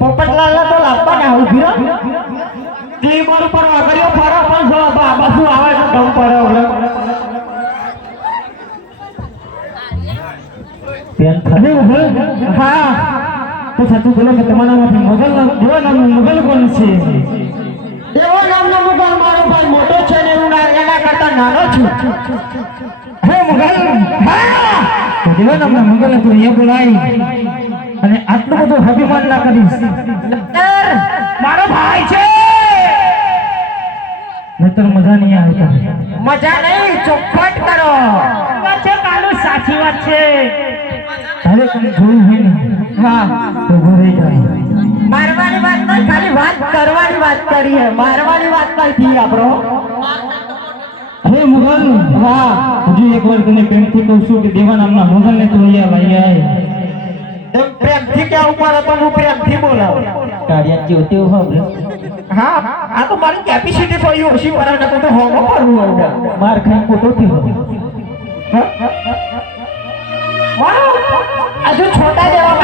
પોપટલાલ તો લાવવાના ઉભી રહો ક્લીમર ઉપર વાગર્યો ફરો પણ જો બાબા શું આવે છે ગમ પડે પેન થને ઉભો હા તો સાચું બોલો કે તમારા માંથી મુગલ જેવો નામનો મુગલ કોણ છે એવો નામનો મુગલ મારો ભાઈ મોટો છે ને હું એના કરતા નાનો છું હે મુગલ હા તો જેવો નામનો મુગલ તું એ બોલાય અને આટલું બધું અભિમાન ના કરીશ મારો ભાઈ છે નતર મજા નહીં આવે મજા નહીં ચોખવટ કરો છે કાલુ સાચી વાત છે તારે કઈ જોયું હોય ને હા તો ઘરે જાય મારવાની વાત નહીં ખાલી વાત કરવાની વાત કરી હે મારવાની વાત નથી આપણો હે મુગલ હા હજુ એક વાર તને પ્રેમથી કહું છું કે દેવા નામના મુગલ ને તો અહીંયા લઈ આય પ્રેમથી કે ઉપર હતો હું પ્રેમથી બોલાવ કાર્યા જોતે હો હા આ તો મારી કેપેસિટી થોડી ઓછી પર તો હોમો પરવું આવડા માર ખાઈ ફોટો થી હા હજુ છોટા જેવા